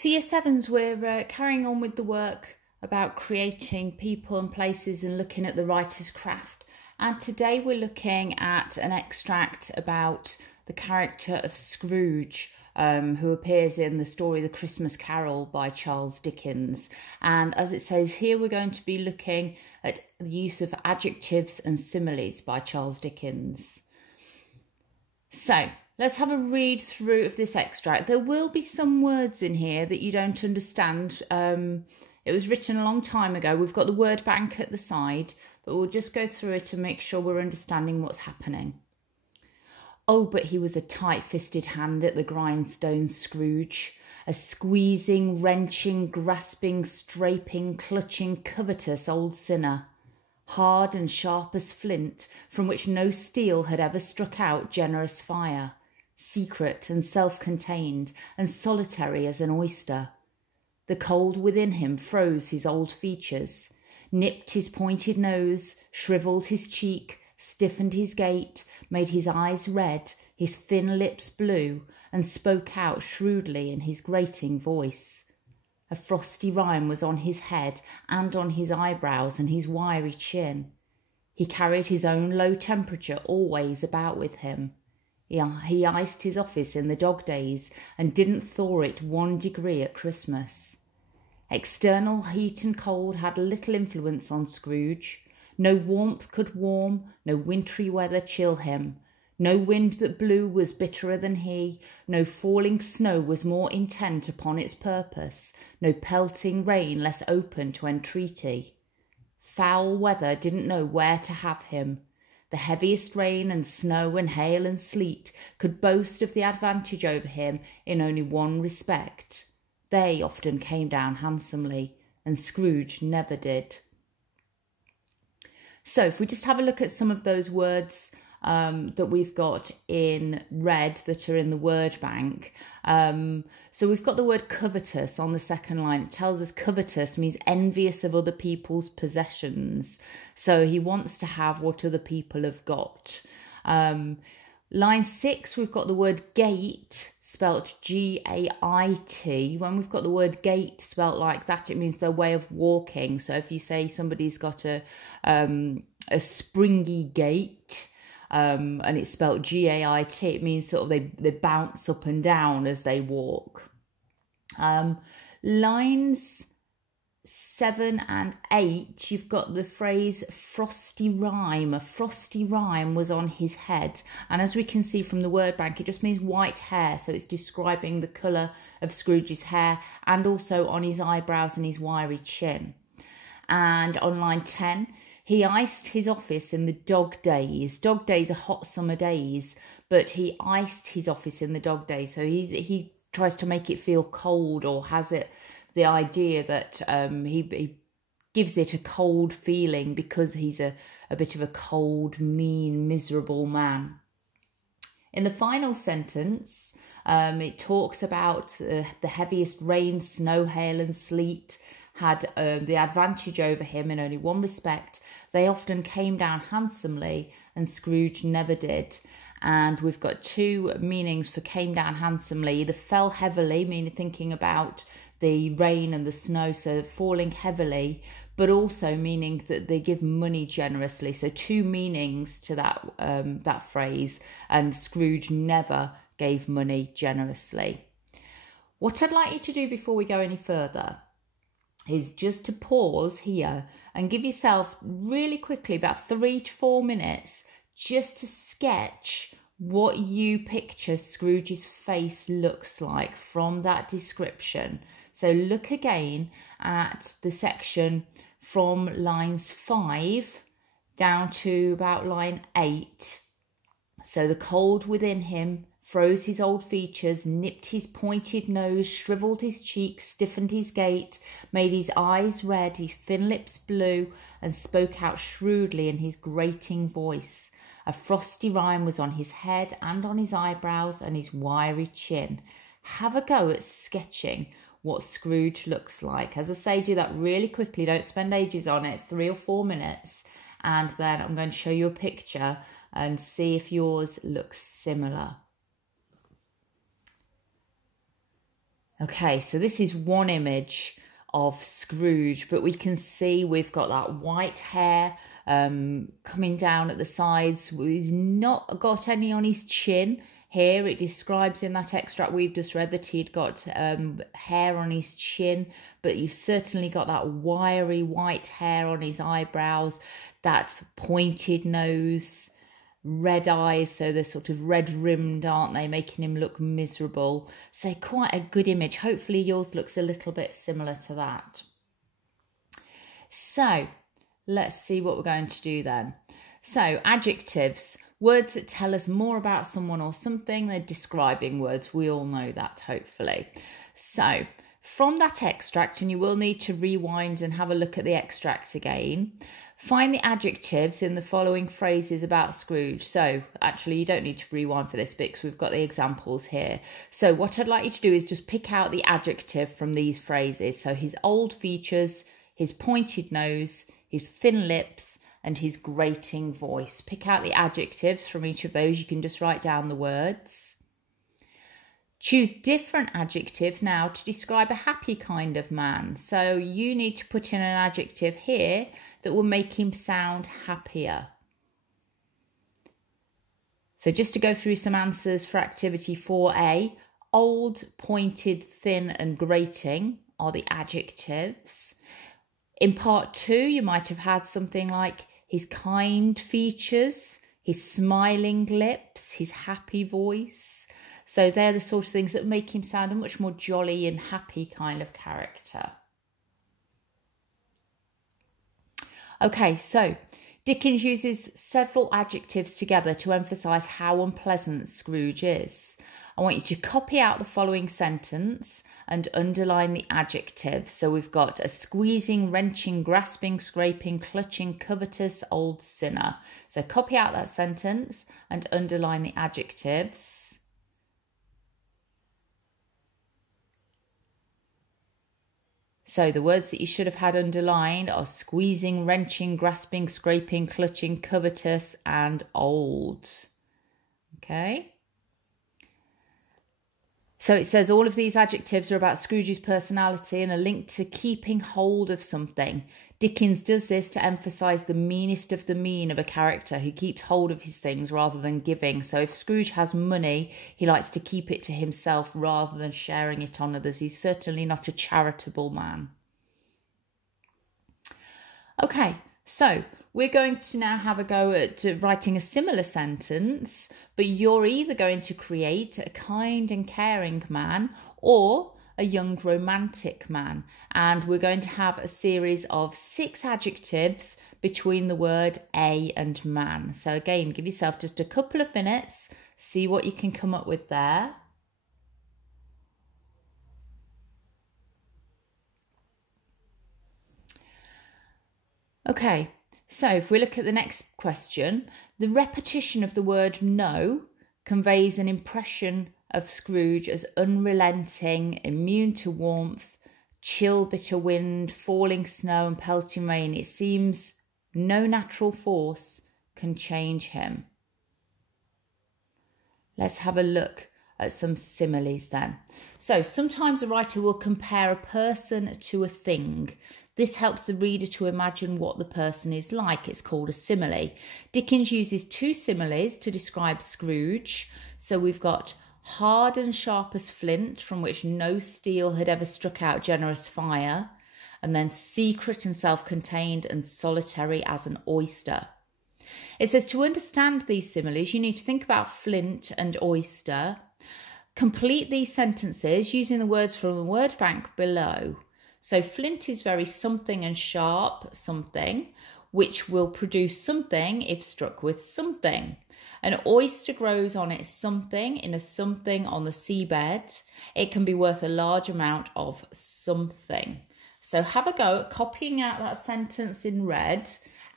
So year sevens, we're carrying on with the work about creating people and places and looking at the writer's craft. And today we're looking at an extract about the character of Scrooge, who appears in the story The Christmas Carol by Charles Dickens. And as it says here, we're going to be looking at the use of adjectives and similes by Charles Dickens. So let's have a read through of this extract. There will be some words in here that you don't understand. It was written a long time ago. We've got the word bank at the side, but we'll just go through it to make sure we're understanding what's happening. Oh, but he was a tight-fisted hand at the grindstone, Scrooge. A squeezing, wrenching, grasping, straping, clutching, covetous old sinner. Hard and sharp as flint, from which no steel had ever struck out generous fire. Secret and self-contained and solitary as an oyster. The cold within him froze his old features, nipped his pointed nose, shrivelled his cheek, stiffened his gait, made his eyes red, his thin lips blue, and spoke out shrewdly in his grating voice. A frosty rime was on his head and on his eyebrows and his wiry chin. He carried his own low temperature always about with him. He iced his office in the dog days and didn't thaw it 1 degree at Christmas. External heat and cold had little influence on Scrooge. No warmth could warm, no wintry weather chill him. No wind that blew was bitterer than he, no falling snow was more intent upon its purpose, no pelting rain less open to entreaty. Foul weather didn't know where to have him. The heaviest rain and snow and hail and sleet could boast of the advantage over him in only one respect. They often came down handsomely, and Scrooge never did. So if we just have a look at some of those words that we've got in red that are in the word bank. So we've got the word covetous on the second line. It tells us covetous means envious of other people's possessions. So he wants to have what other people have got. Line 6, we've got the word gait, spelt G-A-I-T. When we've got the word gait spelt like that, it means their way of walking. So if you say somebody's got a springy gait, and it's spelt G-A-I-T, it means sort of they bounce up and down as they walk. Lines 7 and 8, you've got the phrase frosty rime. A frosty rime was on his head. And as we can see from the word bank, it just means white hair. So it's describing the colour of Scrooge's hair and also on his eyebrows and his wiry chin. And on line 10, he iced his office in the dog days. Dog days are hot summer days, but he iced his office in the dog days. So he tries to make it feel cold, or has it the idea that he gives it a cold feeling because he's a bit of a cold, mean, miserable man. In the final sentence, it talks about the heaviest rain, snow, hail and sleet had the advantage over him in only one respect. They often came down handsomely, and Scrooge never did. And we've got two meanings for came down handsomely. Either fell heavily, meaning thinking about the rain and the snow, so falling heavily, but also meaning that they give money generously. So two meanings to that phrase, and Scrooge never gave money generously. What I'd like you to do before we go any further is just to pause here and give yourself really quickly about 3 to 4 minutes just to sketch what you picture Scrooge's face looks like from that description. So look again at the section from lines 5 down to about line 8. So the cold within him froze his old features, nipped his pointed nose, shrivelled his cheeks, stiffened his gait, made his eyes red, his thin lips blue, and spoke out shrewdly in his grating voice. A frosty rime was on his head and on his eyebrows and his wiry chin. Have a go at sketching what Scrooge looks like. As I say, do that really quickly. Don't spend ages on it, 3 or 4 minutes. And then I'm going to show you a picture and see if yours looks similar. Okay, so this is one image of Scrooge, but we can see we've got that white hair coming down at the sides. He's not got any on his chin. Here it describes in that extract we've just read that he'd got hair on his chin, but you've certainly got that wiry white hair on his eyebrows, that pointed nose, red eyes, so they're sort of red rimmed, aren't they, making him look miserable. So quite a good image. Hopefully yours looks a little bit similar to that. So let's see what we're going to do then. So adjectives, words that tell us more about someone or something. They're describing words. We all know that, hopefully. So from that extract, and you will need to rewind and have a look at the extract again, find the adjectives in the following phrases about Scrooge. So actually you don't need to rewind for this bit because we've got the examples here. So what I'd like you to do is just pick out the adjective from these phrases. So his old features, his pointed nose, his thin lips, and his grating voice. Pick out the adjectives from each of those. You can just write down the words. Choose different adjectives now to describe a happy kind of man. So you need to put in an adjective here that will make him sound happier. So just to go through some answers for activity 4A, old, pointed, thin and grating are the adjectives. In part 2, you might have had something like his kind features, his smiling lips, his happy voice. So they're the sort of things that make him sound a much more jolly and happy kind of character. Okay, so Dickens uses several adjectives together to emphasise how unpleasant Scrooge is. I want you to copy out the following sentence and underline the adjectives. So we've got a squeezing, wrenching, grasping, scraping, clutching, covetous old sinner. So copy out that sentence and underline the adjectives. So the words that you should have had underlined are squeezing, wrenching, grasping, scraping, clutching, covetous and old. Okay. So it says all of these adjectives are about Scrooge's personality and are linked to keeping hold of something. Dickens does this to emphasise the meanest of the mean of a character who keeps hold of his things rather than giving. So if Scrooge has money, he likes to keep it to himself rather than sharing it on others. He's certainly not a charitable man. Okay, so we're going to now have a go at writing a similar sentence, but you're either going to create a kind and caring man or a young romantic man. And we're going to have a series of 6 adjectives between the word a and man. So again, give yourself just a couple of minutes, see what you can come up with there. Okay. So if we look at the next question, the repetition of the word no conveys an impression of Scrooge as unrelenting, immune to warmth, chill bitter wind, falling snow and pelting rain. It seems no natural force can change him. Let's have a look at some similes then. So sometimes a writer will compare a person to a thing. This helps the reader to imagine what the person is like. It's called a simile. Dickens uses 2 similes to describe Scrooge. So we've got hard and sharp as flint, from which no steel had ever struck out generous fire, and then secret and self-contained and solitary as an oyster. It says to understand these similes, you need to think about flint and oyster. Complete these sentences using the words from the word bank below. So flint is very something and sharp something, which will produce something if struck with something. An oyster grows on its something in a something on the seabed. It can be worth a large amount of something. So have a go at copying out that sentence in red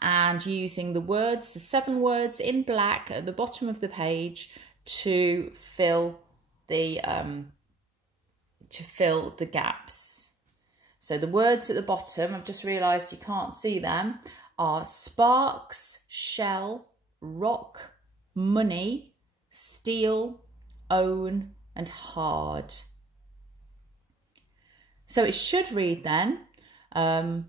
and using the words, the 7 words in black at the bottom of the page to fill the gaps. So the words at the bottom, I've just realised you can't see them, are sparks, shell, rock, money, steel, own and hard. So it should read then, let's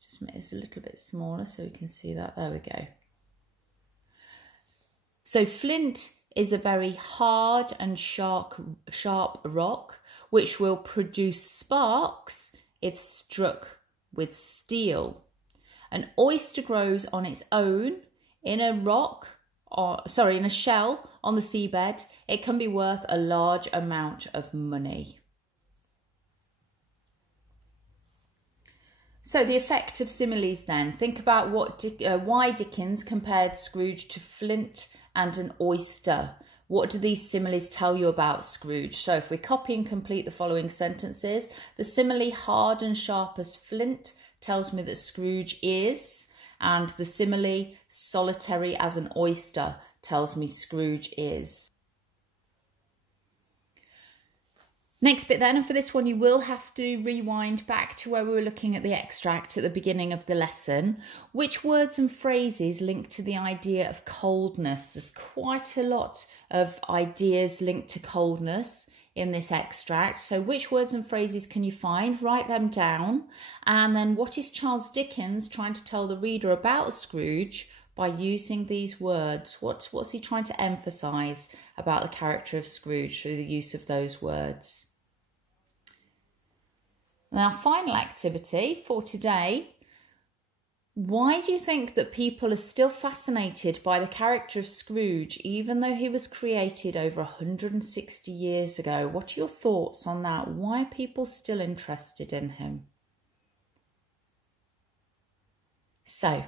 just make this a little bit smaller so we can see that. There we go. So flint is a very hard and sharp rock which will produce sparks if struck with steel. An oyster grows on its own in a in a shell on the seabed. It can be worth a large amount of money. So the effect of similes then. Think about why Dickens compared Scrooge to flint and an oyster. What do these similes tell you about Scrooge? So if we copy and complete the following sentences, the simile hard and sharp as flint tells me that Scrooge is, and the simile solitary as an oyster tells me Scrooge is. Next bit then, and for this one you will have to rewind back to where we were looking at the extract at the beginning of the lesson. Which words and phrases link to the idea of coldness? There's quite a lot of ideas linked to coldness in this extract. So which words and phrases can you find? Write them down. And then what is Charles Dickens trying to tell the reader about Scrooge by using these words? What's he trying to emphasise about the character of Scrooge through the use of those words? Now, final activity for today. Why do you think that people are still fascinated by the character of Scrooge, even though he was created over 160 years ago? What are your thoughts on that? Why are people still interested in him? So,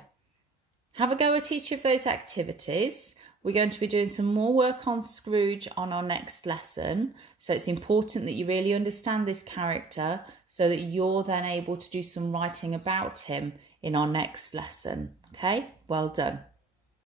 have a go at each of those activities. We're going to be doing some more work on Scrooge on our next lesson. So it's important that you really understand this character so that you're then able to do some writing about him in our next lesson. Okay, well done.